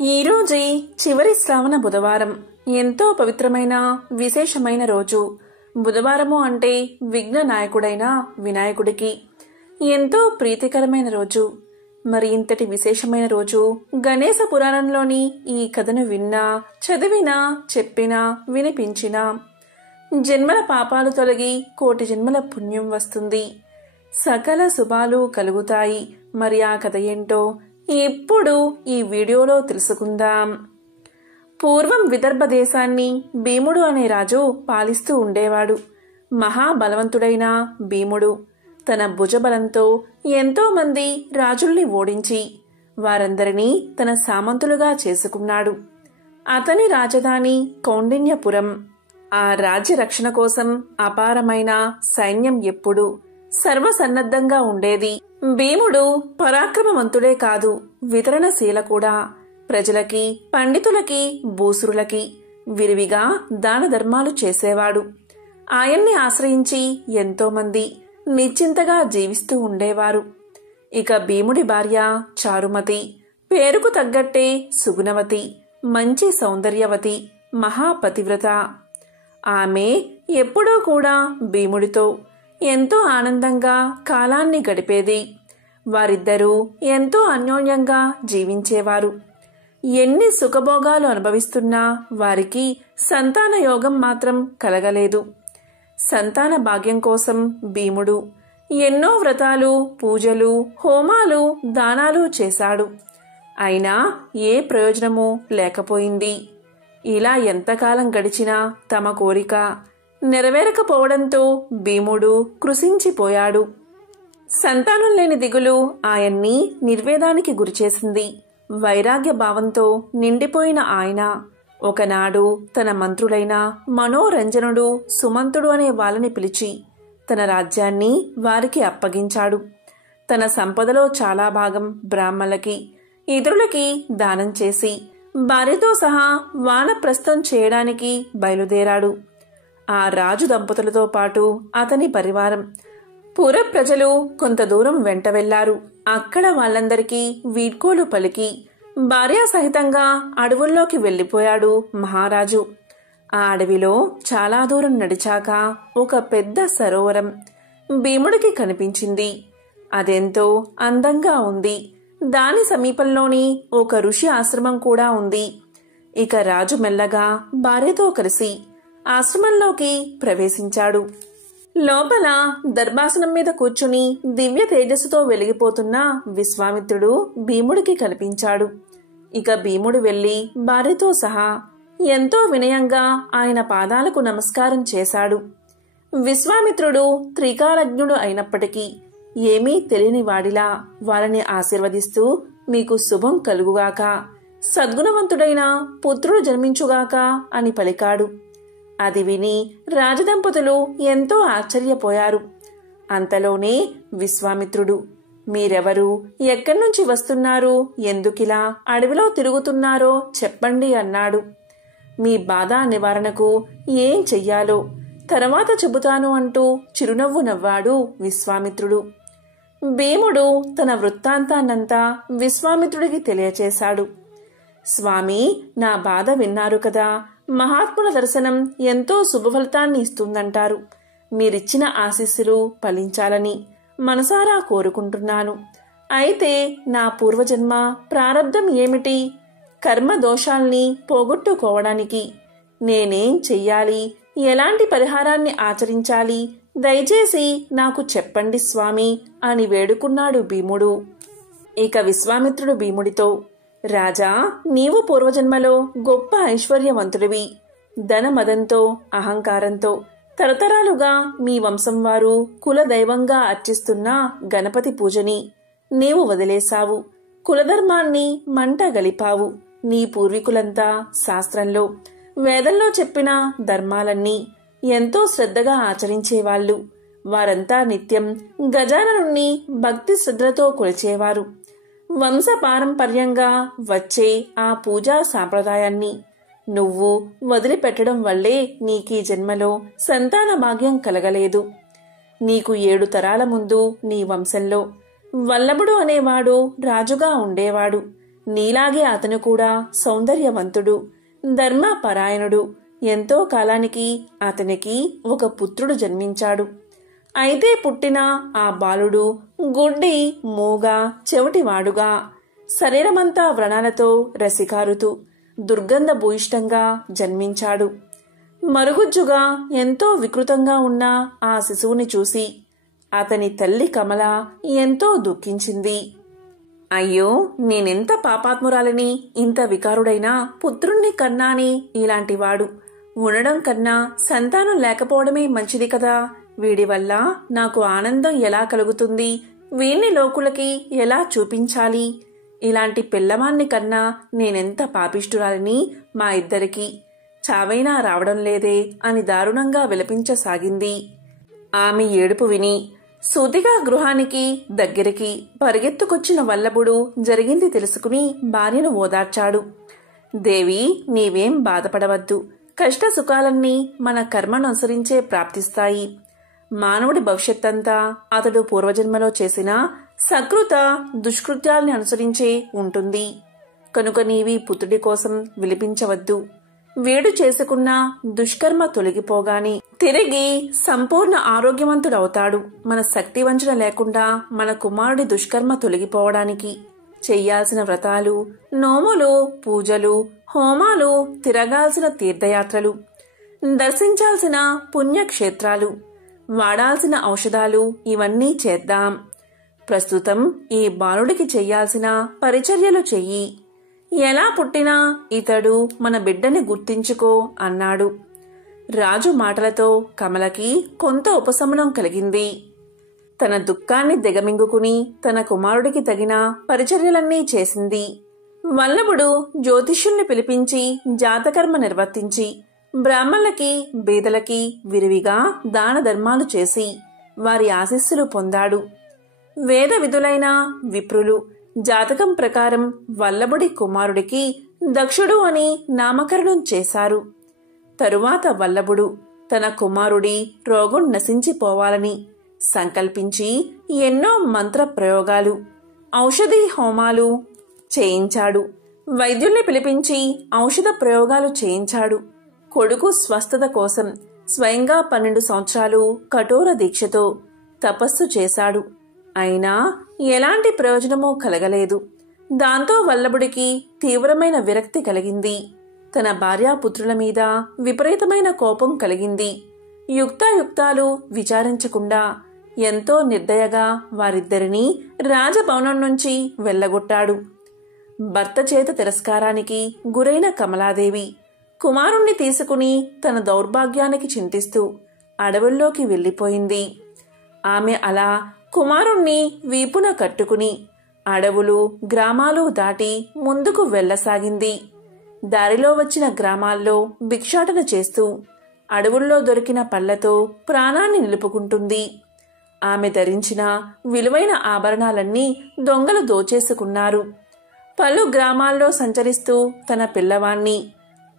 ఈరోజే చివరి శ్రావణ బుధవారం. ఎంతో పవిత్రమైన విశేషమైన రోజు. బుధవారము అంటే విఘ్న నాయకుడైన వినాయకుడికి ఎంతో ప్రీతికరమైన రోజు. మరి ఇంతటి విశేషమైన రోజు గణేశ పురాణంలోని ఈ కథను విన్నా, చదివినా, చెప్పినా, వినిపించినా జన్మల పాపాలు తొలగి కోటి జన్మల పుణ్యం వస్తుంది, సకల శుభాలు కలుగుతాయి. మరి ఆ కథ ఏంటో ఇప్పుడు ఈ వీడియోలో తెలుసుకుందాం. పూర్వం విదర్భ దేశాన్ని భీముడు అనే రాజు పాలిస్తూ ఉండేవాడు. మహాబలవంతుడైన భీముడు తన భుజబలంతో ఎంతో మంది రాజుల్ని ఓడించి వారందరినీ తన సామంతులుగా చేసుకున్నాడు. అతని రాజధాని కౌండిన్యపురం. ఆ రాజ్య రక్షణ కోసం అపారమైన సైన్యం ఎప్పుడూ సర్వసన్నద్ధంగా ఉండేది. భీముడు పరాక్రమవంతుడే కాదు, వితరణశీల కూడా. ప్రజలకి, పండితులకి, భూసురులకి విరివిగా దాన ధర్మాలు చేసేవాడు. ఆయన్ని ఆశ్రయించి ఎంతో మంది నిశ్చింతగా జీవిస్తూ ఉండేవారు. ఇక భీముడి భార్య చారుమతి, పేరుకు తగ్గట్టే సుగుణవతి, మంచి సౌందర్యవతి, మహాపతివ్రత. ఆమె ఎప్పుడూ కూడా భీముడితో ఎంతో ఆనందంగా కాలాన్ని గడిపేది. వారిద్దరూ ఎంతో అన్యోన్యంగా జీవించేవారు. ఎన్ని సుఖభోగాలు అనుభవిస్తున్నా వారికి సంతాన యోగం మాత్రం కలగలేదు. సంతాన భాగ్యం కోసం భీముడు ఎన్నో వ్రతాలు, పూజలు, హోమాలు, దానాలు చేశాడు. అయినా ఏ ప్రయోజనమూ లేకపోయింది. ఇలా ఎంతకాలం గడిచినా తమ కోరిక నెరవేరకపోవడంతో భీముడు కృశించిపోయాడు. సంతానం లేని దిగులు ఆయన్ని నిర్వేదానికి గురిచేసింది. వైరాగ్య భావంతో నిండిపోయిన ఆయన ఒకనాడు తన మంత్రులైన మనోరంజనుడు, సుమంతుడు అనే వాళ్ళని పిలిచి తన రాజ్యాన్ని వారికి అప్పగించాడు. తన సంపదలో చాలా భాగం బ్రాహ్మణులకి, ఇతరులకి దానం చేసి భార్యతో సహా వానప్రస్థం చేయడానికి బయలుదేరాడు. ఆ రాజు దంపతులతో పాటు అతని పరివారం, పుర ప్రజలు కొంత దూరం వెంట వెళ్లారు. అక్కడ వాళ్ళందరికీ వీడ్కోలు పలికి భార్య సహితంగా అడవుల్లోకి వెళ్లిపోయాడు మహారాజు. ఆ అడవిలో చాలా దూరం నడిచాక ఒక పెద్ద సరోవరం భీముడికి కనిపించింది. అదెంతో అందంగా ఉంది. దాని సమీపంలోని ఒక ఋషి ఆశ్రమం కూడా ఉంది. ఇక రాజు మెల్లగా భార్యతో కలిసి ఆశ్రమంలోకి ప్రవేశించాడు. లోపల దర్భాసనం మీద కూర్చుని దివ్య తేజస్సుతో వెలిగిపోతున్న విశ్వామిత్రుడు భీముడికి కనిపించాడు. ఇక భీముడు వెళ్లి భార్యతో సహా ఎంతో వినయంగా ఆయన పాదాలకు నమస్కారం చేశాడు. విశ్వామిత్రుడు త్రికాలజ్ఞుడు అయినప్పటికీ ఏమీ తెలియని వాడిలా వాళ్ళని ఆశీర్వదిస్తూ, మీకు శుభం కలుగుగాక, సద్గుణవంతుడైన పుత్రుడు జన్మించుగాక అని పలికాడు. అది విని రాజదంపతులు ఎంతో ఆశ్చర్యపోయారు. అంతలోనే విశ్వామిత్రుడు, మీరెవరు, ఎక్కడి నుంచి వస్తున్నారు, ఎందుకిలా అడవిలో తిరుగుతున్నారో చెప్పండి అన్నాడు. మీ బాధ నివారణకు ఏం చెయ్యాలో తర్వాత చెబుతాను అంటూ చిరునవ్వు నవ్వాడు విశ్వామిత్రుడు. భీముడు తన వృత్తాంతాన్నంతా విశ్వామిత్రుడికి తెలియచేశాడు. స్వామి, నా బాధ విన్నారు కదా. మహాత్ముల దర్శనం ఎంతో శుభఫలితాన్ని ఇస్తుందంటారు. మీరిచ్చిన ఆశీస్సులు ఫలించాలని మనసారా కోరుకుంటున్నాను. అయితే నా పూర్వజన్మ ప్రారబ్ధం ఏమిటి? కర్మ దోషాల్ని పోగొట్టుకోవడానికి నేనేం చెయ్యాలి? ఎలాంటి పరిహారాన్ని ఆచరించాలి? దయచేసి నాకు చెప్పండి స్వామి అని వేడుకున్నాడు భీముడు. ఇక విశ్వామిత్రుడు భీముడితో, రాజా, నీవు పూర్వజన్మలో గొప్ప ఐశ్వర్యవంతుడివి. ధనమదంతో, అహంకారంతో తరతరాలుగా మీ వంశం వారు కులదైవంగా అర్చిస్తున్న గణపతి పూజని నీవు వదిలేశావు. కులధర్మాన్ని మంట గలిపావు. నీ పూర్వీకులంతా శాస్త్రంలో, వేదంలో చెప్పిన ధర్మాలన్నీ ఎంతో శ్రద్ధగా ఆచరించేవాళ్లు. వారంతా నిత్యం గజాననుణ్ణి భక్తి శ్రద్ధలతో కొలిచేవారు. వంశపారంపర్యంగా వచ్చే ఆ పూజా సాంప్రదాయాన్ని నువ్వు వదిలిపెట్టడం వల్లే నీకీ జన్మలో సంతాన భాగ్యం కలగలేదు. నీకు 7 తరాల ముందు నీ వంశంలో వల్లభుడు అనేవాడు రాజుగా ఉండేవాడు. నీలాగే అతను కూడా సౌందర్యవంతుడు, ధర్మపరాయణుడు. ఎంతో కాలానికి అతనికి ఒక పుత్రుడు జన్మించాడు. అయితే పుట్టిన ఆ బాలుడు గుడ్డి, మూగ, చెవిటివాడుగా, శరీరమంతా వ్రణాలతో రసికారుతూ దుర్గంధ భూయిష్టంగా జన్మించాడు. మరుగుజ్జుగా ఎంతో వికృతంగా ఉన్న ఆ శిశువుని చూసి అతని తల్లి కమల ఎంతో దుఃఖించింది. అయ్యో, నేనెంత పాపాత్మురాలిని, ఇంత వికారుడైనా పుత్రుణ్ణి కన్నాని. ఇలాంటివాడు ఉండడం కన్నా సంతానం లేకపోవడమే మంచిది కదా. వీడి వల్ల నాకు ఆనందం ఎలా కలుగుతుంది? వీణ్ణి లోకులకి ఎలా చూపించాలి? ఇలాంటి పిల్లవాణ్ణి కన్నా నేనెంత పాపిష్టురాలిని. మా ఇద్దరికి చావైనా రావడం లేదే అని దారుణంగా విలపించసాగింది. ఆమె ఏడుపు విని సూతిగా గృహానికి దగ్గరికి పరిగెత్తుకొచ్చిన వల్లభుడు జరిగింది తెలుసుకుని భార్యను ఓదార్చాడు. దేవి, నీవేం బాధపడవద్దు. కష్ట సుఖాలన్నీ మన కర్మను అనుసరించే ప్రాప్తిస్తాయి. మానవుడి భవిష్యత్తంతా అతడు పూర్వజన్మలో చేసిన సకృత దుష్కృత్యాల్ని అనుసరించే ఉంటుంది. కనుక నీవి పుత్రుడి కోసం విలిపించవద్దు. వేడు చేసుకున్న దుష్కర్మ తొలగిపోగాని తిరిగి సంపూర్ణ ఆరోగ్యవంతుడవుతాడు. మన శక్తి వంచన లేకుండా మన కుమారుడి దుష్కర్మ తొలగిపోవడానికి చెయ్యాల్సిన వ్రతాలు, నోములు, పూజలు, హోమాలు, తిరగాల్సిన తీర్థయాత్రలు, దర్శించాల్సిన పుణ్యక్షేత్రాలు, వాడాల్సిన ఔషధాలు ఇవన్నీ చేద్దాం. ప్రస్తుతం ఈ బాలుడికి చెయ్యాల్సిన పరిచర్యలు చెయ్యి. ఎలా పుట్టినా ఇతడు మన బిడ్డని గుర్తించుకో అన్నాడు. రాజు మాటలతో కమలకి కొంత ఉపశమనం కలిగింది. తన దుఃఖాన్ని దిగమింగుకుని తన కుమారుడికి తగిన పరిచర్యలన్నీ చేసింది. వల్లభుడు జ్యోతిష్యుల్ని పిలిపించి జాతకర్మ నిర్వర్తించి బ్రాహ్మణులకి, బీదలకి విరివిగా దాన ధర్మాలు చేసి వారి ఆశీస్సులు పొందాడు. వేద విధులైన విప్రులు జాతకం ప్రకారం వల్లభుడి కుమారుడికి దక్షుడు అని నామకరణం చేశారు. తరువాత వల్లభుడు తన కుమారుడి రోగం నశించిపోవాలని సంకల్పించి ఎన్నో మంత్ర ప్రయోగాలు, ఔషధీ హోమాలు చేయించాడు. వైద్యుల్ని పిలిపించి ఔషధ ప్రయోగాలు చేయించాడు. కొడుకు స్వస్థత కోసం స్వయంగా 12 సంవత్సరాలు కఠోర దీక్షతో తపస్సు చేశాడు. అయినా ఎలాంటి ప్రయోజనమూ కలగలేదు. దాంతో వల్లభుడికి తీవ్రమైన విరక్తి కలిగింది. తన భార్యాపుత్రుల మీద విపరీతమైన కోపం కలిగింది. యుక్తాయుక్తాలు విచారించకుండా ఎంతో నిర్దయగా వారిద్దరినీ రాజభవనం నుంచి వెళ్లగొట్టాడు. భర్త చేత తిరస్కారానికి గురైన కమలాదేవి కుమారుణ్ణి తీసుకుని తన దౌర్భాగ్యానికి చింతిస్తూ అడవుల్లోకి వెళ్లిపోయింది. ఆమె అలా కుమారుణ్ణి వీపున కట్టుకుని అడవులు, గ్రామాలు దాటి ముందుకు వెళ్లసాగింది. దారిలో వచ్చిన గ్రామాల్లో భిక్షాటన చేస్తూ అడవుల్లో దొరికిన పళ్లతో ప్రాణాన్ని నిలుపుకుంటుంది. ఆమె ధరించిన విలువైన ఆభరణాలన్నీ దొంగలు దోచేసుకున్నారు. పలు గ్రామాల్లో సంచరిస్తూ తన పిల్లవాణ్ణి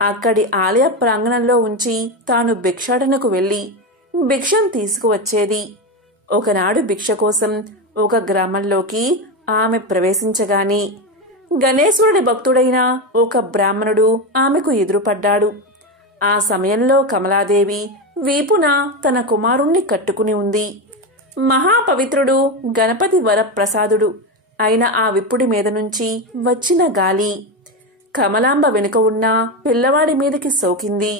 అక్కడి ఆలయ ప్రాంగణంలో ఉంచి తాను భిక్షాటనకు వెళ్లి భిక్షం తీసుకువచ్చేది. ఒకనాడు భిక్ష కోసం ఒక గ్రామంలోకి ఆమె ప్రవేశించగానే గణేశ్వరుడి భక్తుడైన ఒక బ్రాహ్మణుడు ఆమెకు ఎదురుపడ్డాడు. ఆ సమయంలో కమలాదేవి వీపున తన కుమారుణ్ణి కట్టుకుని ఉంది. మహాపవిత్రుడు గణపతి వరప్రసాదుడు అయిన ఆ విప్పుడి మీద నుంచి వచ్చిన గాలి కమలాంబ వెనుక ఉన్న పిల్లవాడి మీదకి సోకింది.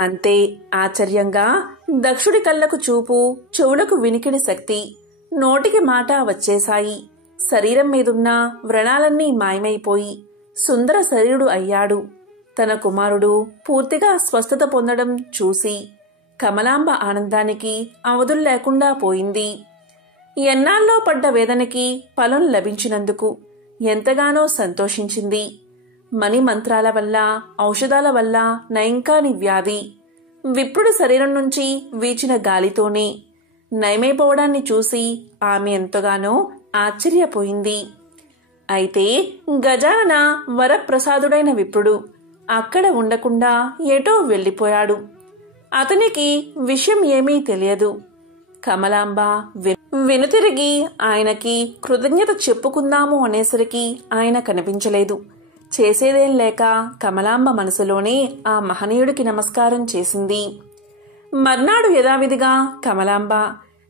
అంతే ఆశ్చర్యంగా దక్షుడి కళ్ళకు చూపు, చెవులకు వినికిడి శక్తి, నోటికి మాట వచ్చేశాయి. శరీరం మీదున్న వ్రణాలన్నీ మాయమైపోయి సుందర శరీరుడు అయ్యాడు. తన కుమారుడు పూర్తిగా స్వస్థత పొందడం చూసి కమలాంబ ఆనందానికి అవధుల్లేకుండా పోయింది. ఎన్నాళ్ళలో పడ్డ వేదనకి ఫలం లభించినందుకు ఎంతగానో సంతోషించింది. మణి మంత్రాల వల్ల, ఔషధాల వల్ల నయంకాని వ్యాధి విప్రుడి శరీరం నుంచి వీచిన గాలితోనే నయమైపోవడాన్ని చూసి ఆమె ఎంతగానో ఆశ్చర్యపోయింది. అయితే గజానన వరప్రసాదుడైన విప్రుడు అక్కడ ఉండకుండా ఎటో వెళ్లిపోయాడు. అతనికి విషయం ఏమీ తెలియదు. కమలాంబ వెనుతిరిగి ఆయనకి కృతజ్ఞత చెప్పుకుందాము అనేసరికి ఆయన కనిపించలేదు. చేసేదేం లేక కమలాంబ మనసులోనే ఆ మహనీయుడికి నమస్కారం చేసింది. మర్నాడు యథావిధిగా కమలాంబ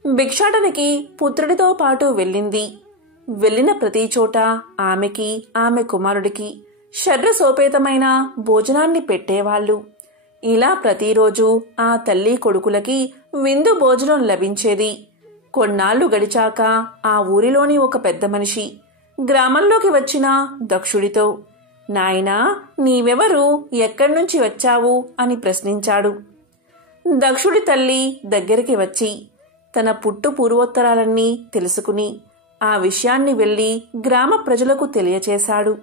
భిక్షాటనకి పుత్రుడితో పాటు వెళ్ళింది. వెళ్ళిన ప్రతి చోట ఆమెకి ఆమె కుమారుడికి షడ్రసోపేతమైన భోజనాన్ని పెట్టేవాళ్లు. ఇలా ప్రతిరోజు ఆ తల్లి కొడుకులకి విందు భోజనం లభించేది. కొన్నాళ్లు గడిచాక ఆ ఊరిలోని ఒక పెద్ద మనిషి గ్రామంలోకి వచ్చిన దక్షుడితో, నాయనా, నీవెవరు, ఎక్కడ్నుంచి వచ్చావు అని ప్రశ్నించాడు. దక్షుడి తల్లి దగ్గరికి వచ్చి తన పుట్టు పూర్వోత్తరాలన్నీ తెలుసుకుని ఆ విషయాన్ని వెళ్లి గ్రామ ప్రజలకు తెలియచేశాడు.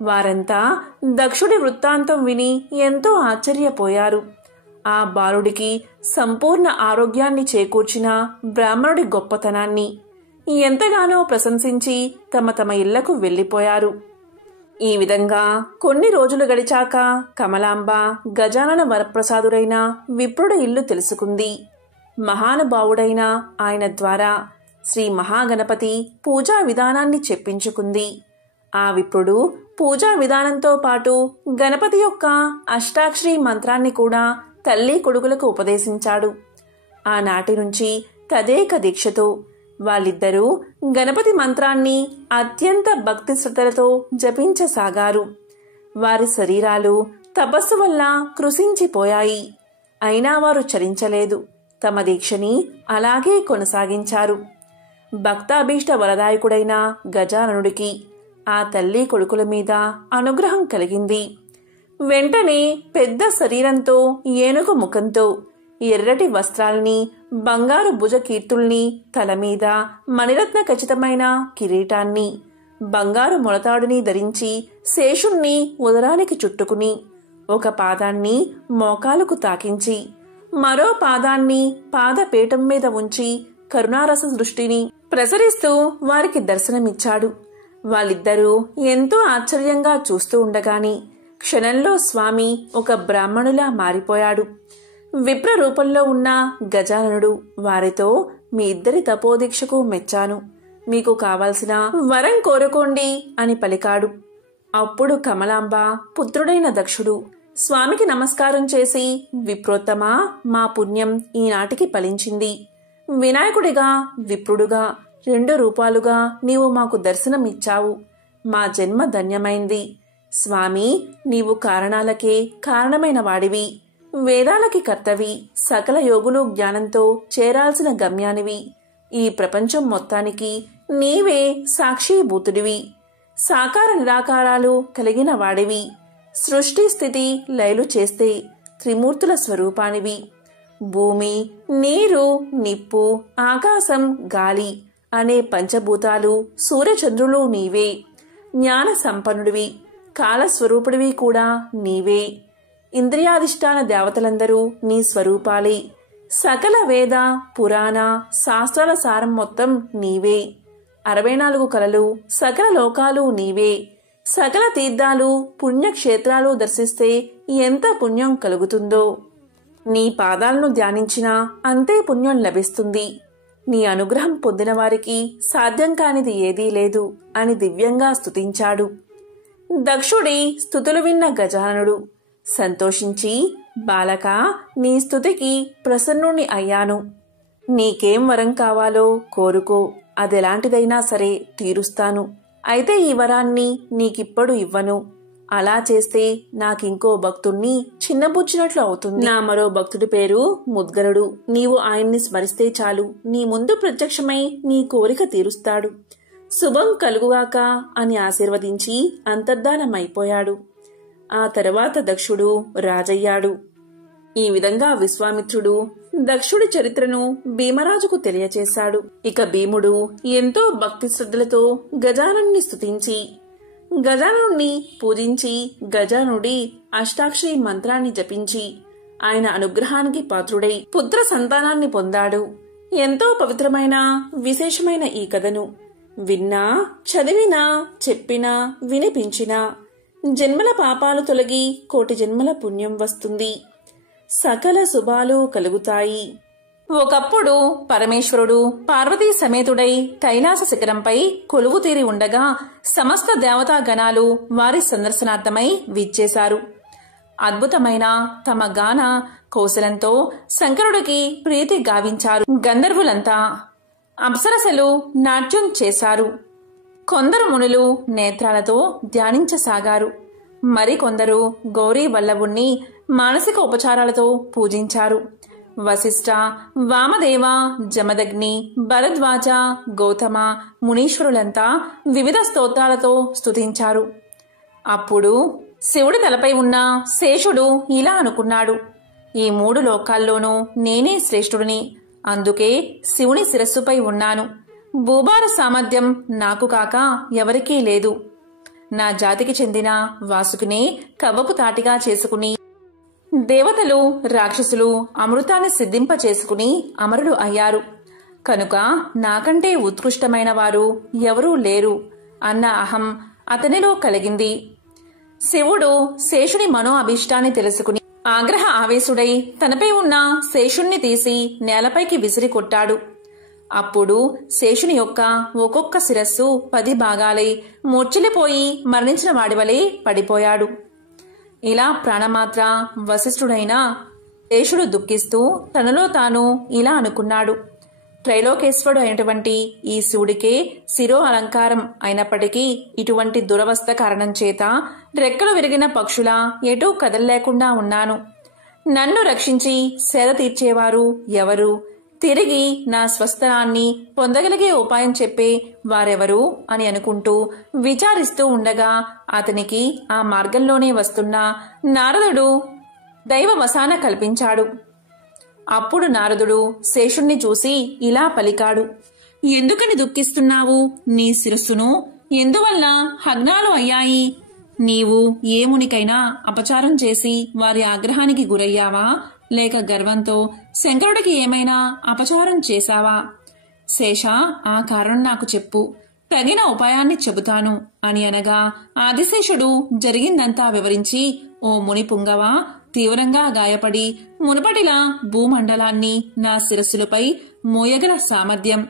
వారంతా దక్షుడి వృత్తాంతం విని ఎంతో ఆశ్చర్యపోయారు. ఆ బాలుడికి సంపూర్ణ ఆరోగ్యాన్ని చేకూర్చిన బ్రాహ్మణుడి గొప్పతనాన్ని ఎంతగానో ప్రశంసించి తమ తమ ఇళ్లకు వెళ్లిపోయారు. ఈ విధంగా కొన్ని రోజులు గడిచాక కమలాంబ గజానన వరప్రసాదుడైన విప్రుడి ఇల్లు తెలుసుకుంది. మహానుభావుడైన ఆయన ద్వారా శ్రీ మహాగణపతి పూజా విధానాన్ని చెప్పించుకుంది. ఆ విప్రుడు పూజా విధానంతో పాటు గణపతి యొక్క అష్టాక్షరి మంత్రాన్ని కూడా తల్లి కొడుకులకు ఉపదేశించాడు. ఆనాటి నుంచి తదేక దీక్షతో వాళ్ళిద్దరూ గణపతి మంత్రాన్ని అత్యంత భక్తి శ్రద్ధలతో జపించసాగారు. వారి శరీరాలు తపస్సు వల్ల కృశించిపోయాయి. అయినా వారు చరించలేదు. తమ దీక్షని అలాగే కొనసాగించారు. భక్తాభీష్ట వరదాయకుడైన గజాననుడికి ఆ తల్లి కొడుకుల మీద అనుగ్రహం కలిగింది. వెంటనే పెద్ద శరీరంతో, ఏనుగు ముఖంతో, ఎర్రటి వస్త్రాల్ని, బంగారు భుజకీర్తుల్ని, తల మీద మణిరత్న ఖచ్చితమైన కిరీటాన్ని, బంగారు మొలతాడుని ధరించి శేషుణ్ణి ఉదరానికి చుట్టుకుని ఒక పాదాన్ని మోకాలకు తాకించి మరో పాదాన్ని పాదపీఠం మీద ఉంచి కరుణారస దృష్టిని ప్రసరిస్తూ వారికి దర్శనమిచ్చాడు. వాళ్ళిద్దరూ ఎంతో ఆశ్చర్యంగా చూస్తూ ఉండగాని క్షణంలో స్వామి ఒక బ్రాహ్మణులా మారిపోయాడు. విప్ర రూపంలో ఉన్న గజాననుడు వారితో, మీ ఇద్దరి తపోదీక్షకు మెచ్చాను, మీకు కావాల్సిన వరం కోరుకోండి అని పలికాడు. అప్పుడు కమలాంబ పుత్రుడైన దక్షుడు స్వామికి నమస్కారం చేసి, విప్రోత్తమా, మా పుణ్యం ఈనాటికి ఫలించింది. వినాయకుడిగా, విప్రుడుగా, 2 రూపాలుగా నీవు మాకు దర్శనమిచ్చావు. మా జన్మ ధన్యమైంది. స్వామి, నీవు కారణాలకే కారణమైన వాడివి, వేదాలకి కర్తవి, సకల యోగులు జ్ఞానంతో చేరాల్సిన గమ్యానివి. ఈ ప్రపంచం మొత్తానికి నీవే సాక్షిభూతుడివి. సాకార నిరాకారాలు కలిగిన వాడివి. సృష్టి స్థితి లయలు చేస్తే త్రిమూర్తుల స్వరూపానివి. భూమి, నీరు, నిప్పు, ఆకాశం, గాలి అనే పంచభూతాలు, సూర్యచంద్రులు నీవే. జ్ఞాన సంపన్నుడివి, కాలస్వరూపుడివి కూడా నీవే. ఇంద్రియాధిష్టాన దేవతలందరూ నీ స్వరూపాలే. సకల వేద, పురాణ, శాస్త్రాల సారం మొత్తం నీవే. 64 కళలు, సకల లోకాలు నీవే. సకల తీర్థాలు, పుణ్యక్షేత్రాలు దర్శిస్తే ఎంత పుణ్యం కలుగుతుందో. నీ పాదాలను ధ్యానించినా అంతే పుణ్యం లభిస్తుంది. నీ అనుగ్రహం పొందిన వారికి సాధ్యం కానిది ఏదీ లేదు అని దివ్యంగా స్తుతించాడు. దక్షుడి స్తుతులు విన్న గజాననుడు సంతోషించి, బాలక, నీ స్తుతికి ప్రసన్నుని అయ్యాను. నీకేం వరం కావాలో కోరుకో, అదెలాంటిదైనా సరే తీరుస్తాను. అయితే ఈ వరాన్ని నీకిప్పుడు ఇవ్వను. అలా చేస్తే నాకింకో భక్తుణ్ణి చిన్నబుచ్చినట్లు అవుతుంది. నా మరో భక్తుడి పేరు ముద్గరుడు. నీవు ఆయన్ని స్మరిస్తే చాలు, నీ ముందు ప్రత్యక్షమై నీ కోరిక తీరుస్తాడు. శుభం కలుగుగాక అని ఆశీర్వదించి అంతర్ధానమైపోయాడు. ఆ తర్వాత దక్షుడు రాజయ్యాడు. ఈ విధంగా విశ్వామిత్రుడు దక్షుడి చరిత్రను భీమరాజుకు తెలియచేశాడు. ఇక భీముడు ఎంతో భక్తి శ్రద్ధలతో గజాననుని స్తుతించి, గజాననుని పూజించి, గజానుడి అష్టాక్షరి మంత్రాన్ని జపించి ఆయన అనుగ్రహానికి పాత్రుడై పుత్ర సంతానాన్ని పొందాడు. ఎంతో పవిత్రమైన విశేషమైన ఈ కథను విన్నా, చదివినా, చెప్పినా, వినిపించినా జన్మల పాపాలు తొలగి 1,000,000 జన్మల పుణ్యం వస్తుంది. సకల శుభాలు కలుగుతాయి. ఒకప్పుడు పరమేశ్వరుడు పార్వతీ సమేతుడై కైలాస శిఖరంపై కొలువు తీరి ఉండగా సమస్త దేవతా గణాలు వారి సందర్శనార్థమై విచ్చేశారు. అద్భుతమైన తమ గాన కౌశలంతో శంకరుడికి ప్రీతి గావించారు. గంధర్వులంతా అప్సరసలు నాట్యం చేశారు. కొందరు మునులు నేత్రాలతో ధ్యానించసాగారు. మరికొందరు గౌరీ వల్లభుణ్ణి మానసిక ఉపచారాలతో పూజించారు. వశిష్ఠ, వామదేవ, జమదగ్ని, భరద్వాజ, గౌతమ మునీశ్వరులంతా వివిధ స్తోత్రాలతో స్తుతించారు. అప్పుడు శివుడి తలపై ఉన్న శేషుడు ఇలా అనుకున్నాడు, ఈ 3 లోకాల్లోనూ నేనే శ్రేష్ఠుడిని. అందుకే శివుని శిరస్సుపై ఉన్నాను. భూభార సామర్థ్యం నాకు కాక ఎవరికీ లేదు. నా జాతికి చెందిన వాసుకునే కవ్వపు తాటిగా చేసుకుని దేవతలు, రాక్షసులు అమృతాన్ని సిద్ధింప చేసుకుని అమరులు అయ్యారు. కనుక నాకంటే ఉత్కృష్టమైన వారు ఎవరూ లేరు అన్న అహం అతనిలో కలిగింది. శివుడు శేషుని మనో అభీష్టాన్ని తెలుసుకుని ఆగ్రహ ఆవేశుడై తనపై ఉన్న శేషుణ్ణి తీసి నేలపైకి విసిరి కొట్టాడు. అప్పుడు శేషుని యొక్క ఒక్కొక్క శిరస్సు 10 భాగాలై మూర్ఛిల్లిపోయి మరణించిన వాడివలే పడిపోయాడు. ఇలా ప్రాణమాత్ర వశిష్ఠుడైన శేషుడు దుఃఖిస్తూ తనలో తాను ఇలా అనుకున్నాడు, త్రైలోకేశ్వరుడు అయినటువంటి ఈ శివుడికే శిరో అలంకారం అయినప్పటికీ ఇటువంటి దురవస్థ కారణం చేత రెక్కలు విరిగిన పక్షులా ఎటూ కదలలేకుండా ఉన్నాను. నన్ను రక్షించి సేద తీర్చేవారు ఎవరు? తిరిగి నా స్వస్థలాన్ని పొందగలిగే ఉపాయం చెప్పే వారెవరు అని అనుకుంటూ విచారిస్తూ ఉండగా అతనికి ఆ మార్గంలోనే వస్తున్న నారదుడు దైవవసాన కల్పించాడు. అప్పుడు నారదుడు శేషుణ్ణి చూసి ఇలా పలికాడు, ఎందుకని దుఃఖిస్తున్నావు? నీ శిరస్సును ఎందువల్ల హగ్నాలు అయ్యాయి? నీవు ఏ మునికైనా అపచారం చేసి వారి ఆగ్రహానికి గురయ్యావా? లేక గర్వంతో శంకరుడికి ఏమైనా అపచారం చేశావా? శేష, ఆ కారణం నాకు చెప్పు, తగిన ఉపాయాన్ని చెబుతాను అని అనగా ఆదిశేషుడు జరిగిందంతా వివరించి, ఓ ముని పుంగవ, తీవ్రంగా గాయపడి మునుపటిలా భూమండలాన్ని నా శిరస్సులపై మోయగల సామర్థ్యం,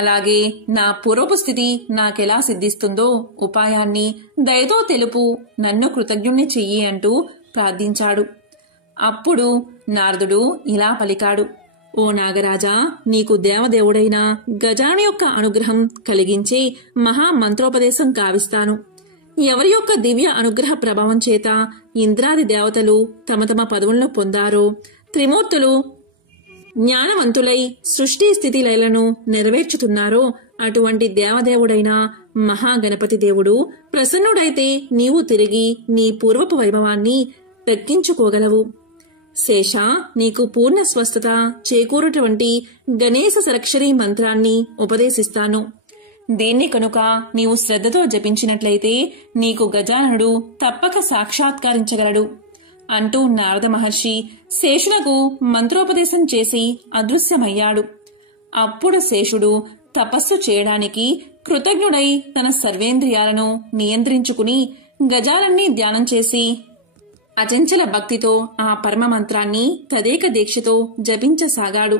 అలాగే నా పూర్వపు స్థితి నాకెలా సిద్ధిస్తుందో ఉపాయాన్ని దయతో తెలుపు, నన్ను కృతజ్ఞుణ్ణి చెయ్యి అంటూ ప్రార్థించాడు. అప్పుడు నారదుడు ఇలా పలికాడు, ఓ నాగరాజా, నీకు దేవదేవుడైన గజాని యొక్క అనుగ్రహం కలిగించి మహామంత్రోపదేశం కావిస్తాను. ఎవరి యొక్క దివ్య అనుగ్రహ ప్రభావం చేత ఇంద్రాది దేవతలు తమ తమ పదవులను పొందారో, త్రిమూర్తులు జ్ఞానవంతులై సృష్టి స్థితి లయలను నెరవేర్చుతున్నారో అటువంటి దేవదేవుడైన మహాగణపతి దేవుడు ప్రసన్నుడైతే నీవు తిరిగి నీ పూర్వపు వైభవాన్ని దక్కించుకోగలవు. శేష, నీకు పూర్ణ స్వస్థత చేకూరుటువంటి గణేశ సరక్షరీ మంత్రాన్ని ఉపదేశిస్తాను. దీన్ని కనుక నీవు శ్రద్ధతో జపించినట్లయితే నీకు గజాననుడు తప్పక సాక్షాత్కరించగలడు అంటూ నారద మహర్షి శేషునకు మంత్రోపదేశం చేసి అదృశ్యమయ్యాడు. అప్పుడు శేషుడు తపస్సు చేయడానికి కృతజ్ఞుడై తన సర్వేంద్రియాలను నియంత్రించుకుని గజాలన్నీ ధ్యానం చేసి అచంచల భక్తితో ఆ పరమ మంత్రాన్ని తదేక దీక్షతో జపించసాగాడు.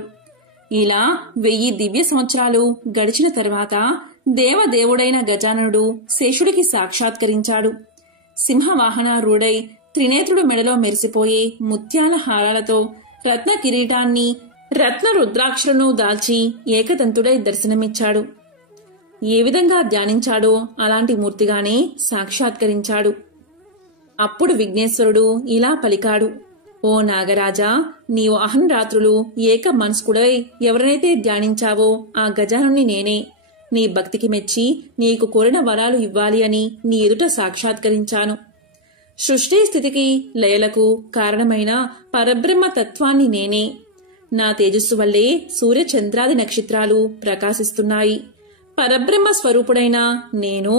ఇలా 1000 దివ్య సంవత్సరాలు గడిచిన తర్వాత దేవదేవుడైన గజాననుడు శేషుడికి సాక్షాత్కరించాడు. సింహవాహనారూఢై త్రినేత్రుడు మెడలో మెరిసిపోయే ముత్యాల హారాలతో రత్న కిరీటాన్ని రత్న రుద్రాక్షలను దాల్చి ఏకదంతుడై దర్శనమిచ్చాడు. ఏ విధంగా ధ్యానించాడో అలాంటి మూర్తిగానే సాక్షాత్కరించాడు. అప్పుడు విఘ్నేశ్వరుడు ఇలా పలికాడు, ఓ నాగరాజా, నీవు అహంరాత్రులు ఏక మనస్కుడై ఎవరినైతే ధ్యానించావో ఆ గజానుని నేనే. నీ భక్తికి మెచ్చి నీకు కోరిన వరాలు ఇవ్వాలి అని నీ ఎదుట సాక్షాత్కరించాను. సృష్టి స్థితికి లయలకు కారణమైన పరబ్రహ్మ తత్వాన్ని నేనే. నా తేజస్సు వల్లే సూర్యచంద్రాది నక్షత్రాలు ప్రకాశిస్తున్నాయి. పరబ్రహ్మ స్వరూపుడైన నేను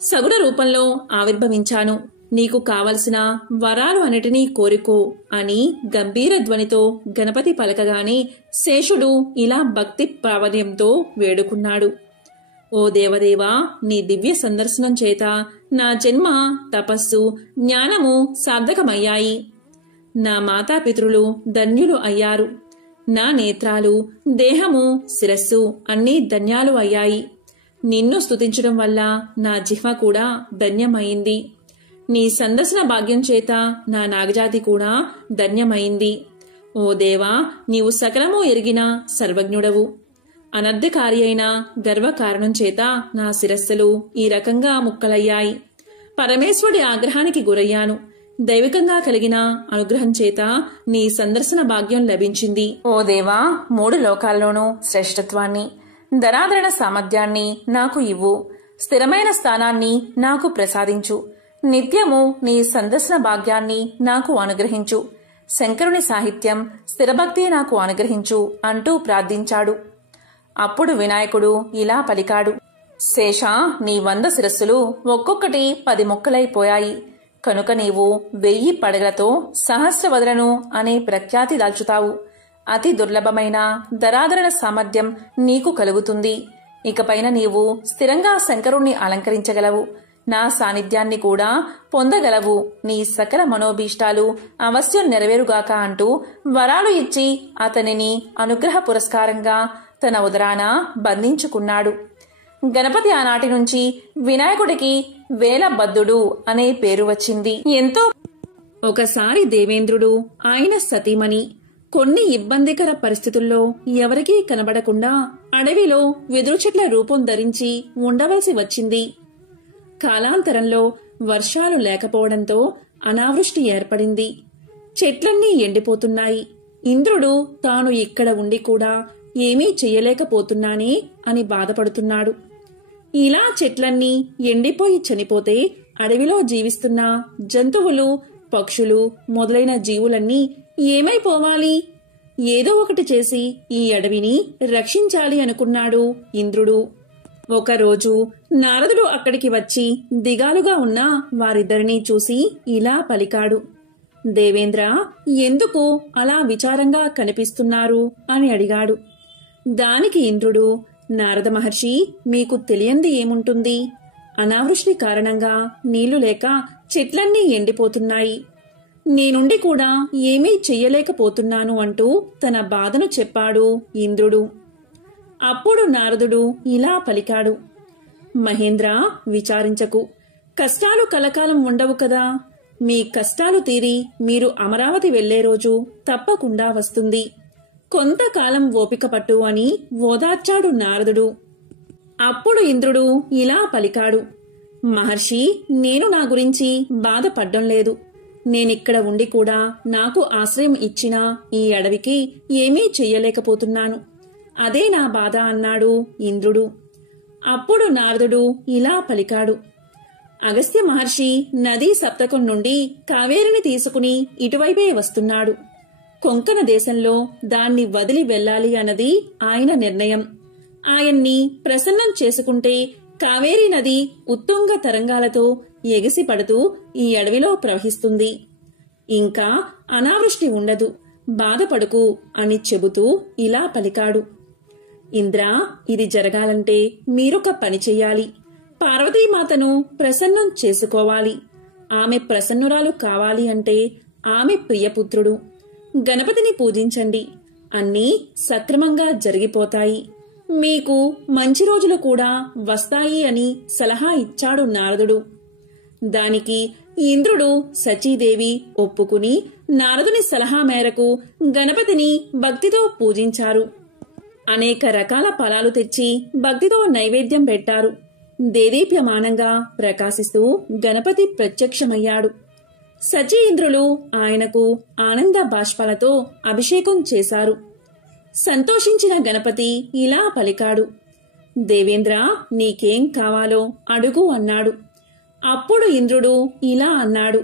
సగుణ రూపంలో ఆవిర్భవించాను. నీకు కావలసిన వరాలు అన్నిటినీ కోరుకో అని గంభీర ధ్వనితో గణపతి పలకగానే శేషుడు ఇలా భక్తి ప్రావణ్యంతో వేడుకున్నాడు, ఓ దేవదేవా, నీ దివ్య సందర్శనం చేత నా జన్మ, తపస్సు, జ్ఞానము సార్థకమయ్యాయి. నా మాతాపితృలు ధన్యులు అయ్యారు. నా నేత్రాలు, దేహము, శిరస్సు అన్నీ ధన్యాలు అయ్యాయి. నిన్ను స్తుతించడం వల్ల నా జిహ్వ కూడా ధన్యమైంది. నీ సందర్శన భాగ్యం చేత నా నాగజాతి కూడా ధన్యమైంది. ఓ దేవా, నీవు సకలము ఎరిగిన సర్వజ్ఞుడవు. అనర్థకారి అయిన గర్వకారణం చేత నా శిరస్సులు ఈ రకంగా ముక్కలయ్యాయి. పరమేశ్వరుడి ఆగ్రహానికి గురయ్యాను. దైవికంగా కలిగిన అనుగ్రహం చేత నీ సందర్శన భాగ్యం లభించింది. ఓ దేవా, 3 లోకాల్లోనూ శ్రేష్ఠత్వాన్ని, ధనాధరణ సామర్థ్యాన్ని నాకు ఇవ్వు. స్థిరమైన స్థానాన్ని నాకు ప్రసాదించు. నిత్యము నీ సందర్శన భాగ్యాన్ని నాకు అనుగ్రహించు. శంకరుని సాహిత్యం, స్థిరభక్తి నాకు అనుగ్రహించు అంటూ ప్రార్థించాడు. అప్పుడు వినాయకుడు ఇలా పలికాడు. శేష, నీ 100 శిరస్సులు ఒక్కొక్కటి 10 ముక్కలైపోయాయి. కనుక నీవు 1000 పడగలతో సహస్రవదనను అనే ప్రఖ్యాతి దాల్చుతావు. అతి దుర్లభమైన ధరాధరణ సామర్థ్యం నీకు కలుగుతుంది. ఇకపైన నీవు స్థిరంగా శంకరుణ్ణి అలంకరించగలవు. నా సాన్నిధ్యాన్ని కూడా పొందగలవు. నీ సకల మనోభీష్టాలు అవశ్యం నెరవేరుగాక అంటూ వరాలు ఇచ్చి అతనిని అనుగ్రహ పురస్కారంగా తన ఉదరాన బంధించుకున్నాడు. గణపతి ఆనాటి నుంచి వినాయకుడికి వేలబద్ధుడు అనే పేరు వచ్చింది. ఒకసారి దేవేంద్రుడు, ఆయన సతీమణి కొన్ని ఇబ్బందికర పరిస్థితుల్లో ఎవరికీ కనబడకుండా అడవిలో వెదురు చెట్ల రూపం ధరించి ఉండవలసి వచ్చింది. కాలాంతరంలో వర్షాలు లేకపోవడంతో అనావృష్టి ఏర్పడింది. చెట్లన్నీ ఎండిపోతున్నాయి. ఇంద్రుడు తాను ఇక్కడ ఉండి కూడా ఏమీ చెయ్యలేకపోతున్నానే అని బాధపడుతున్నాడు. ఇలా చెట్లన్నీ ఎండిపోయి చనిపోతే అడవిలో జీవిస్తున్న జంతువులు, పక్షులు మొదలైన జీవులన్నీ ఏమైపోవాలి? ఏదో ఒకటి చేసి ఈ అడవిని రక్షించాలి అనుకున్నాడు ఇంద్రుడు. ఒకరోజు నారదుడు అక్కడికి వచ్చి దిగాలుగా ఉన్న వారిద్దరినీ చూసి ఇలా పలికాడు. దేవేంద్ర, ఎందుకు అలా విచారంగా కనిపిస్తున్నారు అని అడిగాడు. దానికి ఇంద్రుడు, నారద మహర్షి, మీకు తెలియంది ఏముంటుంది? అనావృష్టి కారణంగా నీళ్లు లేక చెట్లన్నీ ఎండిపోతున్నాయి. నేనుండి కూడా ఏమీ చెయ్యలేకపోతున్నాను అంటూ తన బాధను చెప్పాడు ఇంద్రుడు. అప్పుడు నారదుడు ఇలా పలికాడు. మహేంద్ర, విచారించకు. కష్టాలు కలకాలం ఉండవు కదా. మీ కష్టాలు తీరి మీరు అమరావతి వెళ్లే రోజు తప్పకుండా వస్తుంది. కొంతకాలం ఓపిక పట్టు అని ఓదార్చాడు నారదుడు. అప్పుడు ఇంద్రుడు ఇలా పలికాడు. మహర్షి, నేను నా గురించి బాధపడ్డం లేదు. నేనిక్కడ ఉండి కూడా నాకు ఆశ్రయం ఇచ్చిన ఈ అడవికి ఏమీ చెయ్యలేకపోతున్నాను. అదే నా బాధ అన్నాడు ఇంద్రుడు. అప్పుడు నారదుడు ఇలా పలికాడు. అగస్త్య మహర్షి నదీ సప్తకం నుండి కావేరిని తీసుకుని ఇటువైపే వస్తున్నాడు. కొంకణ దేశంలో దాన్ని వదిలి వెళ్లాలి అన్నది ఆయన నిర్ణయం. ఆయన్ని ప్రసన్నం చేసుకుంటే కావేరీ నది ఉత్తుంగ తరంగాలతో ఎగిసిపడుతూ ఈ అడవిలో ప్రవహిస్తుంది. ఇంకా అనావృష్టి ఉండదు. బాధపడుకు అని చెబుతూ ఇలా పలికాడు. ఇంద్ర, ఇది జరగాలంటే మీరొక పని చెయ్యాలి. పార్వతీమాతను ప్రసన్నం చేసుకోవాలి. ఆమె ప్రసన్నురాలు కావాలి అంటే ఆమె ప్రియపుత్రుడు గణపతిని పూజించండి. అన్నీ సక్రమంగా జరిగిపోతాయి. మీకు మంచి రోజులు కూడా వస్తాయి అని సలహా ఇచ్చాడు నారదుడు. దానికి ఇంద్రుడు, సచీదేవి ఒప్పుకుని నారదుని సలహా మేరకు గణపతిని భక్తితో పూజించారు. అనేక రకాల ఫలాలు తెచ్చి భక్తితో నైవేద్యం పెట్టారు. దేదీప్యమానంగా ప్రకాశిస్తూ గణపతి ప్రత్యక్షమయ్యాడు. సచీ ఇంద్రులు ఆయనకు ఆనంద బాష్పాలతో అభిషేకం చేశారు. సంతోషించిన గణపతి ఇలా పలికాడు. దేవేంద్ర, నీకేం కావాలో అడుగు అన్నాడు. అప్పుడు ఇంద్రుడు ఇలా అన్నాడు.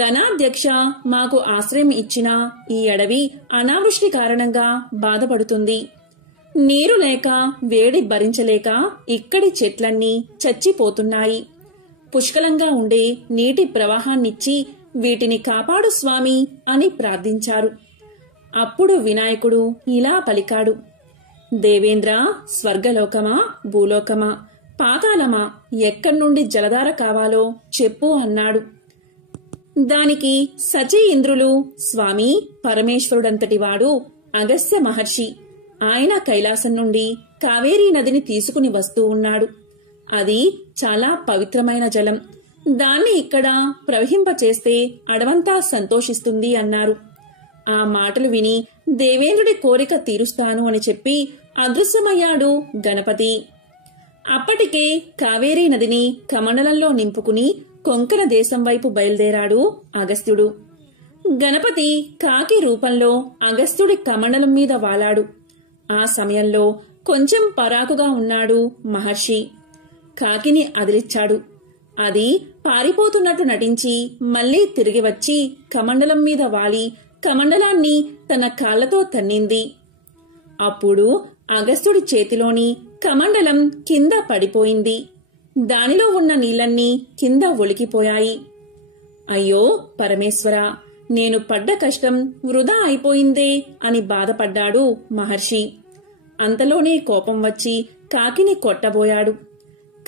గణాధ్యక్ష, మాకు ఆశ్రయం ఇచ్చిన ఈ అడవి అనావృష్టి కారణంగా బాధపడుతుంది. నీరు లేక వేడి భరించలేక ఇక్కడి చెట్లన్నీ చచ్చిపోతున్నాయి. పుష్కలంగా ఉండే నీటి ప్రవాహాన్నిచ్చి వీటిని కాపాడు స్వామి అని ప్రార్థించారు. అప్పుడు వినాయకుడు ఇలా పలికాడు. దేవేంద్ర, స్వర్గలోకమా, భూలోకమా, పాతాళమా, ఎక్కడ్నుండి జలధార కావాలో చెప్పు అన్నాడు. దానికి సచీ ఇంద్రులు, స్వామి, పరమేశ్వరుడంతటివాడు అగస్త్య మహర్షి. ఆయన కైలాసం నుండి కావేరీ నదిని తీసుకుని వస్తూ ఉన్నాడు. అది చాలా పవిత్రమైన జలం. దాన్ని ఇక్కడ ప్రవహింపచేస్తే అడవంతా సంతోషిస్తుంది అన్నారు. ఆ మాటలు విని దేవేంద్రుడి కోరిక తీరుస్తాను అని చెప్పి అదృశ్యమయ్యాడు గణపతి. అప్పటికే కావేరీ నదిని కమండలంలో నింపుకుని కొంకణ దేశం వైపు బయలుదేరాడు అగస్త్యుడు. గణపతి కాకి రూపంలో అగస్త్యుడి కమండలం మీద వాలాడు. ఆ సమయంలో కొంచెం పరాకుగా ఉన్నాడు మహర్షి. కాకిని అదిలిచ్చాడు. అది పారిపోతున్నట్టు నటించి మళ్లీ తిరిగి వచ్చి కమండలం మీద వాలి కమండలాన్ని తన కాళ్లతో తన్నింది. అప్పుడు అగస్త్యుడి చేతిలోని కమండలం కింద పడిపోయింది. దానిలో ఉన్న నీళ్లన్నీ కింద ఒలికిపోయాయి. అయ్యో పరమేశ్వరా, నేను పడ్డ కష్టం వృధా అయిపోయిందే అని బాధపడ్డాడు మహర్షి. అంతలోనే కోపం వచ్చి కాకిని కొట్టబోయాడు.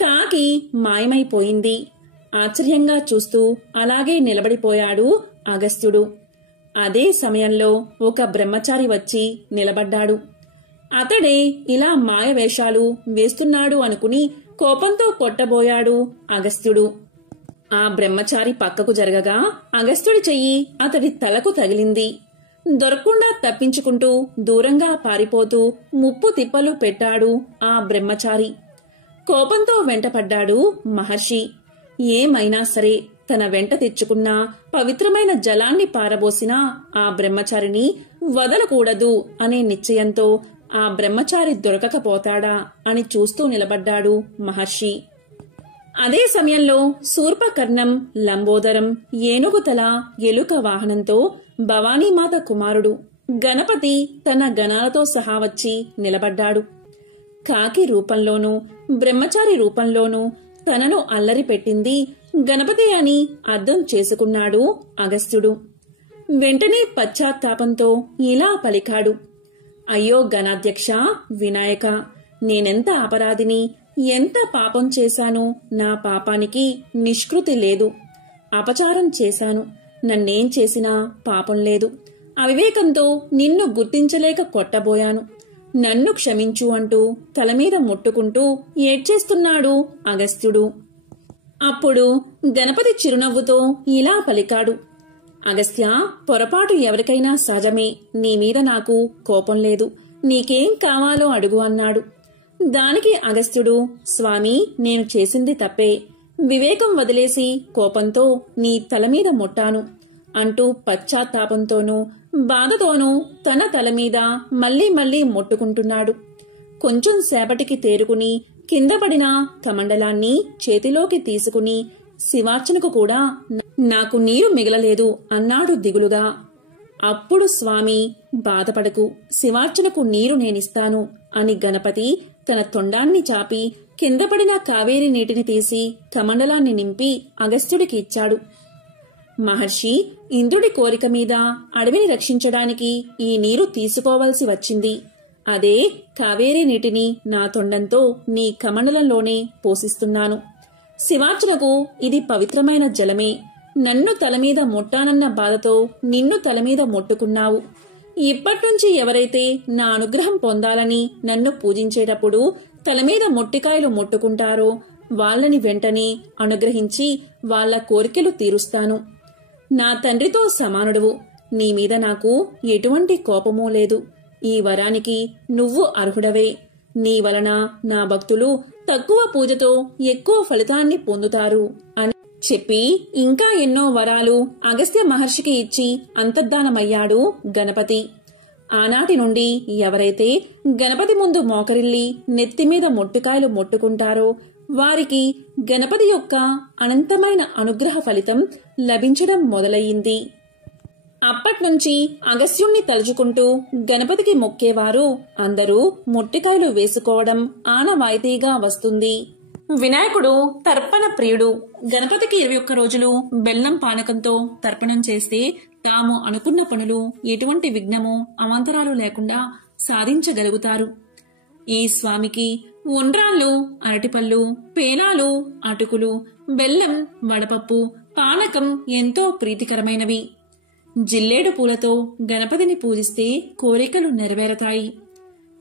కాకి మాయమైపోయింది. ఆశ్చర్యంగా చూస్తూ అలాగే నిలబడిపోయాడు అగస్త్యుడు. అదే సమయంలో ఒక బ్రహ్మచారి వచ్చి నిలబడ్డాడు. అతడే ఇలా మాయవేషాలు వేస్తున్నాడు అనుకుని కోపంతో కొట్టబోయాడు అగస్త్యుడు. ఆ బ్రహ్మచారి పక్కకు జరగగా అగస్త్యుడి చెయ్యి అతడి తలకు తగిలింది. దొరకకుండా తప్పించుకుంటూ దూరంగా పారిపోతూ ముప్పు తిప్పలు పెట్టాడు ఆ బ్రహ్మచారి. కోపంతో వెంటపడ్డాడు మహర్షి. ఏమైనా సరే తన వెంట తెచ్చుకున్న పవిత్రమైన జలాన్ని పారబోసినా ఆ బ్రహ్మచారిని వదలకూడదు అనే నిశ్చయంతో ఆ బ్రహ్మచారి దొరకకపోతాడా అని చూస్తూ నిలబడ్డాడు మహర్షి. అదే సమయంలో శూర్పకర్ణం, లంబోదరం, ఏనుగుతల, ఎలుక వాహనంతో భవానీమాత కుమారుడు గణపతి తన గణాలతో సహా వచ్చి నిలబడ్డాడు. కాకి రూపంలోనూ బ్రహ్మచారి రూపంలోనూ తనను అల్లరి పెట్టింది గణపతి అని అర్థం చేసుకున్నాడు అగస్త్యుడు. వెంటనే పశ్చాత్తాపంతో ఇలా పలికాడు. అయ్యో గణాధ్యక్ష, వినాయక, నేనెంత అపరాధిని, ఎంత పాపం చేశాను. నా పాపానికి నిష్కృతి లేదు. అపచారం చేశాను. నన్నేం చేసినా పాపం లేదు. అవివేకంతో నిన్ను గుర్తించలేక కొట్టబోయాను. నన్ను క్షమించు అంటూ తలమీద ముట్టుకుంటూ ఏడ్చేస్తున్నాడు అగస్త్యుడు. అప్పుడు గణపతి చిరునవ్వుతో ఇలా పలికాడు. అగస్త్య, పొరపాటు ఎవరికైనా సహజమే. నీమీద నాకు కోపం లేదు. నీకేం కావాలో అడుగు అన్నాడు. దానికి అగస్త్యుడు, స్వామి, నేను చేసింది తప్పే. వివేకం వదిలేసి కోపంతో నీ తలమీద ముట్టాను అంటూ పశ్చాత్తాపంతోనూ బాధతోనూ తన తలమీద మళ్లీ మళ్లీ ముట్టుకుంటున్నాడు. కొంచెం సేపటికి తేరుకుని కిందపడిన కమండలాన్ని చేతిలోకి తీసుకుని శివార్చనకు కూడా నాకు నీరు మిగలలేదు అన్నాడు దిగులుగా. అప్పుడు స్వామి, బాధపడకు, శివార్చనకు నీరు నేనిస్తాను అని గణపతి తన తొండాన్ని చాపి కిందపడిన కావేరి నీటిని తీసి కమండలాన్ని నింపి అగస్త్యుడికి ఇచ్చాడు. మహర్షి, ఇంద్రుడి కోరిక మీద అడవిని రక్షించడానికి ఈ నీరు తీసుకోవాల్సి వచ్చింది. అదే కావేరీ నీటిని నా తొండంతో నీ కమండలంలోనే పోసిస్తున్నాను. శివార్చనకు ఇది పవిత్రమైన జలమే. నన్ను తలమీద ముట్టానన్న బాధతో నిన్ను తలమీద ముట్టుకున్నావు. ఇప్పట్నుంచి ఎవరైతే నా అనుగ్రహం పొందాలని నన్ను పూజించేటప్పుడు తలమీద మొట్టికాయలు ముట్టుకుంటారో వాళ్ళని వెంటనే అనుగ్రహించి వాళ్ల కోరికలు తీరుస్తాను. నా తండ్రితో సమానుడువు. నీమీద నాకు ఎటువంటి కోపమూ లేదు. ఈ వరానికి నువ్వు అర్హుడవే. నీ వలన నా భక్తులు తక్కువ పూజతో ఎక్కువ ఫలితాన్ని పొందుతారు అని చెప్పి ఇంకా ఎన్నో వరాలు అగస్త్య మహర్షికి ఇచ్చి అంతర్ధానమయ్యాడు గణపతి. ఆనాటి నుండి ఎవరైతే గణపతి ముందు మోకరిల్లి నెత్తిమీద మొట్టికాయలు ముట్టుకుంటారో వారికి గణపతి యొక్క అనంతమైన అనుగ్రహ ఫలితం లభించడం మొదలయ్యింది. అప్పట్నుంచి అగస్త్యుణ్ణి తలుచుకుంటూ గణపతికి మొక్కేవారు అందరూ మొట్టికాయలు వేసుకోవడం ఆనవాయితీగా వస్తుంది. వినాయకుడు తర్పణ ప్రియుడు. గణపతికి 21 రోజులు బెల్లం పానకంతో తర్పణం చేస్తే తాము అనుకున్న పనులు ఎటువంటి విఘ్నము అవాంతరాలు లేకుండా సాధించగలుగుతారు. ఈ స్వామికి ఉండ్రాళ్ళు, అరటిపళ్ళు, పేలాలు, అటుకులు, బెల్లం, వడపప్పు, పానకం ఎంతో ప్రీతికరమైనవి. జిల్లేడు పూలతో గణపతిని పూజిస్తే కోరికలు నెరవేరతాయి.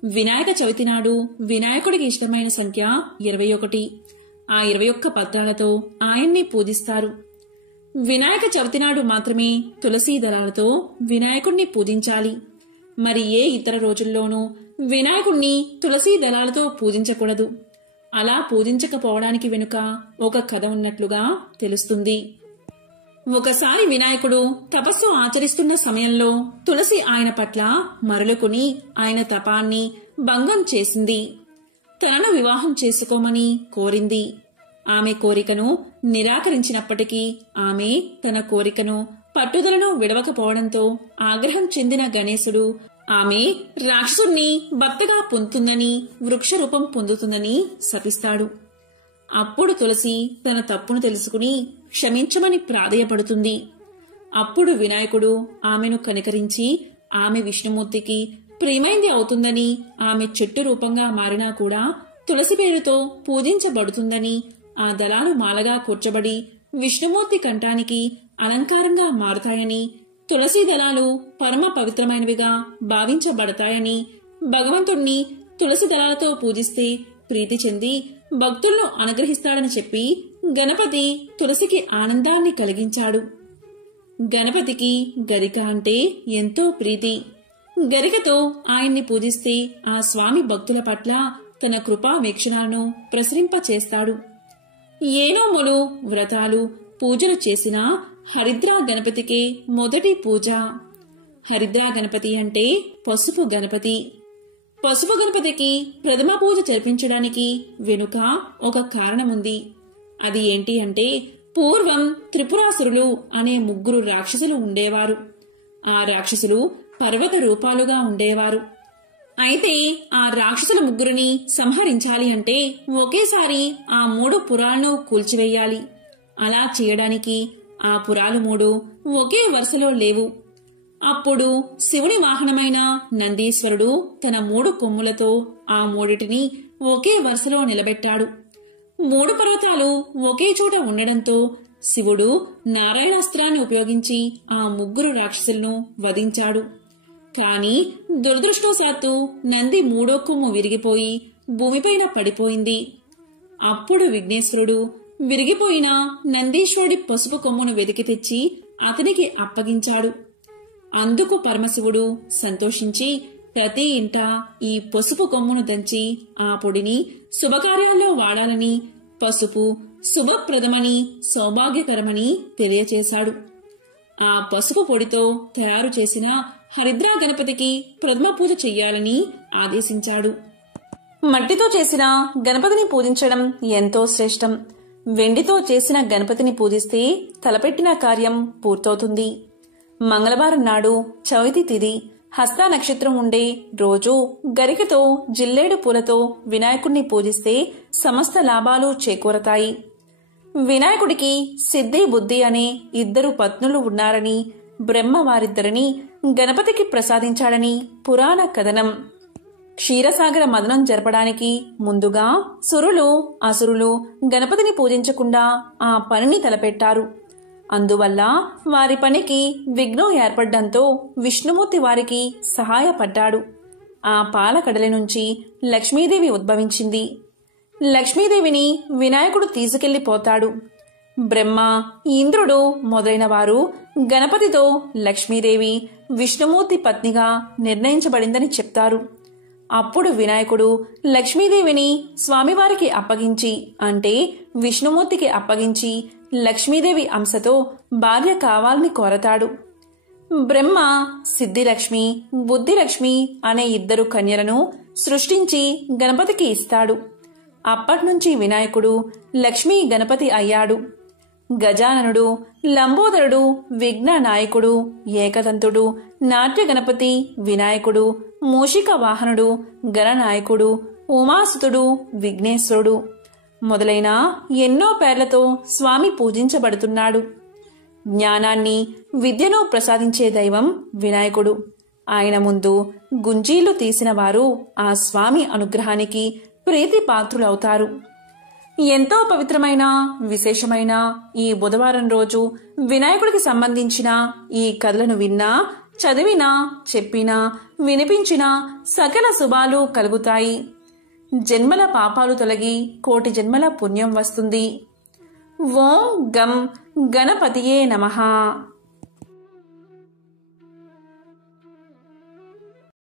వినాయక చవితి నాడు వినాయకుడికి ఇష్టమైన సంఖ్య 21. ఆ 21 పత్రాలతో ఆయన్ని పూజిస్తారు. వినాయక చవితి నాడు మాత్రమే తులసీ దళాలతో వినాయకుణ్ణి పూజించాలి. మరి ఏ ఇతర రోజుల్లోనూ వినాయకుణ్ణి తులసీ దళాలతో పూజించకూడదు. అలా పూజించకపోవడానికి వెనుక ఒక కథ ఉన్నట్లుగా తెలుస్తుంది. ఒకసారి వినాయకుడు తపస్సు ఆచరిస్తున్న సమయంలో తులసి ఆయన పట్ల మరలుకుని ఆయన తపాన్ని భంగం చేసింది. తనను వివాహం చేసుకోమని కోరింది. ఆమె కోరికను నిరాకరించినప్పటికీ ఆమె తన కోరికను పట్టుదలను విడవకపోవడంతో ఆగ్రహం చెందిన గణేశుడు ఆమె రాక్షసుణ్ణి భర్తగా పొందుతుందని, వృక్షరూపం పొందుతుందని శపిస్తాడు. అప్పుడు తులసి తన తప్పును తెలుసుకుని క్షమించమని ప్రాధేయపడుతుంది. అప్పుడు వినాయకుడు ఆమెను కనికరించి ఆమె విష్ణుమూర్తికి ప్రియమైంది అవుతుందని, ఆమె చెట్టు రూపంగా మారినా కూడా తులసి పేరుతో పూజించబడుతుందని, ఆ దళాలు మాలగా కూర్చబడి విష్ణుమూర్తి కంఠానికి అలంకారంగా మారుతాయని, తులసి దళాలు పరమ పవిత్రమైనవిగా భావించబడతాయని, భగవంతుణ్ణి తులసి దళాలతో పూజిస్తే ప్రీతి చెంది భక్తులను అనుగ్రహిస్తాడని చెప్పి గణపతి తులసికి ఆనందాన్ని కలిగించాడు. గణపతికి గరిక అంటే ఎంతో ప్రీతి. గరికతో ఆయన్ని పూజిస్తే ఆ స్వామి భక్తుల పట్ల తన కృపా వీక్షణాలను ప్రసరింపచేస్తాడు. ఏ నోములు, వ్రతాలు, పూజలు చేసినా హరిద్రా గణపతికే మొదటి పూజ. హరిద్రా గణపతి అంటే పసుపు గణపతి. పసుపు గణపతికి ప్రథమ పూజ జరిపించడానికి వెనుక ఒక కారణముంది. అది ఏంటి అంటే, పూర్వం త్రిపురాసురులు అనే 3 రాక్షసులు ఉండేవారు. ఆ రాక్షసులు పర్వత రూపాలుగా ఉండేవారు. అయితే ఆ రాక్షసుల 3ని సంహరించాలి అంటే ఒకేసారి ఆ 3 పురాలను కూల్చివేయాలి. అలా చేయడానికి ఆ పురాలు 3 ఒకే వరుసలో లేవు. అప్పుడు శివుని వాహనమైన నందీశ్వరుడు తన 3 కొమ్ములతో ఆ 3టిని ఒకే వరుసలో నిలబెట్టాడు. 3 పర్వతాలు ఒకే చోట ఉండడంతో శివుడు నారాయణాస్త్రాన్ని ఉపయోగించి ఆ 3 రాక్షసులను వధించాడు. కాని దురదృష్టవశాత్తు నంది 3వ కొమ్ము విరిగిపోయి భూమిపైన పడిపోయింది. అప్పుడు విఘ్నేశ్వరుడు విరిగిపోయిన నందీశ్వరుడి పసుపు కొమ్మును వెతికి తెచ్చి అతనికి అప్పగించాడు. అందుకు పరమశివుడు సంతోషించి ప్రతి ఇంట ఈ పసుపు కొమ్మును దంచి ఆ పొడిని శుభకార్యాల్లో వాడాలని, పసుపు శుభప్రదమని, సౌభాగ్యకరమని తెలియచేశాడు. ఆ పసుపు పొడితో తయారు చేసిన హరిద్రా గణపతికి ప్రథమ పూజ చెయ్యాలని ఆదేశించాడు. మట్టితో చేసిన గణపతిని పూజించడం ఎంతో శ్రేష్టం. వెండితో చేసిన గణపతిని పూజిస్తే తలపెట్టిన కార్యం పూర్తవుతుంది. మంగళవారం నాడు చవితి తిథి, హస్త నక్షత్రం ఉండే రోజు గరికతో జిల్లేడు పూలతో వినాయకుడిని పూజిస్తే సమస్త లాభాలు చేకూరతాయి. వినాయకుడికి సిద్ధి, బుద్ధి అనే 2 పత్నులు ఉన్నారని, బ్రహ్మ వారిద్దరిని గణపతికి ప్రసాదించాడని పురాణ కథనం. క్షీరసాగర మదనం జరపడానికి ముందుగా సురులు, అసురులు గణపతిని పూజించకుండా ఆ పనిని తలపెట్టారు. అందువల్ల వారి పనికి విఘ్నం ఏర్పడ్డంతో విష్ణుమూర్తి వారికి సహాయపడ్డాడు. ఆ పాలకడలి నుంచి లక్ష్మీదేవి ఉద్భవించింది. లక్ష్మీదేవిని వినాయకుడు తీసుకెళ్లిపోతాడు. బ్రహ్మ, ఇంద్రుడు మొదలైన వారు గణపతితో లక్ష్మీదేవి విష్ణుమూర్తి పత్నిగా నిర్ణయించబడిందని చెప్తారు. అప్పుడు వినాయకుడు లక్ష్మీదేవిని స్వామివారికి అప్పగించి, అంటే విష్ణుమూర్తికి అప్పగించి లక్ష్మీదేవి అంశతో భార్య కావాలని కోరతాడు. బ్రహ్మ సిద్ధిలక్ష్మి, బుద్ధిలక్ష్మి అనే 2 కన్యలను సృష్టించి గణపతికి ఇస్తాడు. అప్పట్నుంచి వినాయకుడు లక్ష్మీ గణపతి అయ్యాడు. గజాననుడు, లంబోదరుడు, విఘ్న నాయకుడు, ఏకదంతుడు, నాట్య గణపతి, వినాయకుడు, మూషిక వాహనుడు, గణనాయకుడు, ఉమాసుతుడు, విఘ్నేశ్వరుడు మొదలైన ఎన్నో పేర్లతో స్వామి పూజించబడుతున్నాడు. జ్ఞానాన్ని, విద్యను ప్రసాదించే దైవం వినాయకుడు. ఆయన ముందు గుంజీలు తీసిన వారు ఆ స్వామి అనుగ్రహానికి ప్రీతి పాత్రులవుతారు. ఎంతో పవిత్రమైన విశేషమైన ఈ బుధవారం రోజు వినాయకుడికి సంబంధించిన ఈ కథలను విన్నా, చదివినా, చెప్పినా, వినిపించినా సకల శుభాలు కలుగుతాయి. జన్మల పాపాలు తొలగి కోటి జన్మల పుణ్యం వస్తుంది. ఓం గం గణపతియే నమః.